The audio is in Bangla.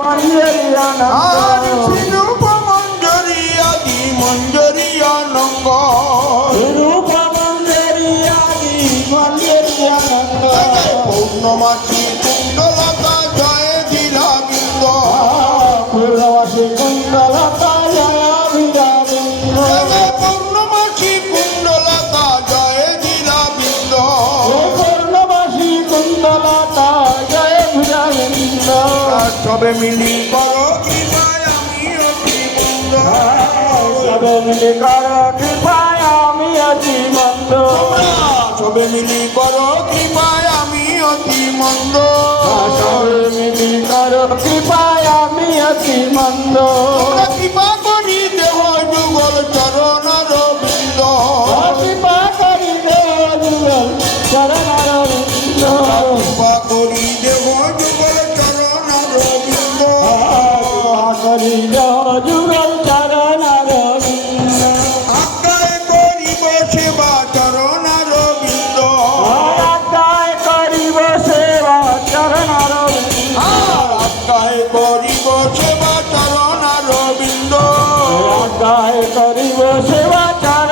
মঞ্জরি আর রূপ মঞ্জরি আদি মঞ্জরি অনঙ্গ রূপ মঞ্জরি আদি মঞ্জরি অনঙ্গ পূর্ণমাসী কুণ্ডলতা জয় ধীরাবিন্দ পূর্ণমাসী কুণ্ডলতা জয় ধীরাবিন্দ পূর্ণমাসী কুণ্ডলতা জয় ধীরাবিন্দ পূর্ণমাসী কুণ্ডলতা জয় ধীরাবিন্দ সবে মিলি করো কৃপায় আমি অতি মন্দ সবে মিলি করো কৃপায় আমি অতি মন্দ সবে মিলি করো কৃপায় আমি অতি মন্দ সবে মিলি করো কৃপায় আমি অতি মন্দ কৃপা করি দেহ যুগল চরণ রবিন্দ কৃপা করি দেহ যুগল চরণ রবিন্দ কৃপা করি দেহ যুগল চরণ রবিন্দ করি দেহ যুগল চরণ রবিন্দ আজ্ঞায় করিব সেবা চরণ রবিন্দ আজ্ঞায় করিব সেবা চরণ রবিন্দ আজ্ঞায় করিব সেবা চরণ রবিন্দ আজ্ঞায় করিব সেবা চরণ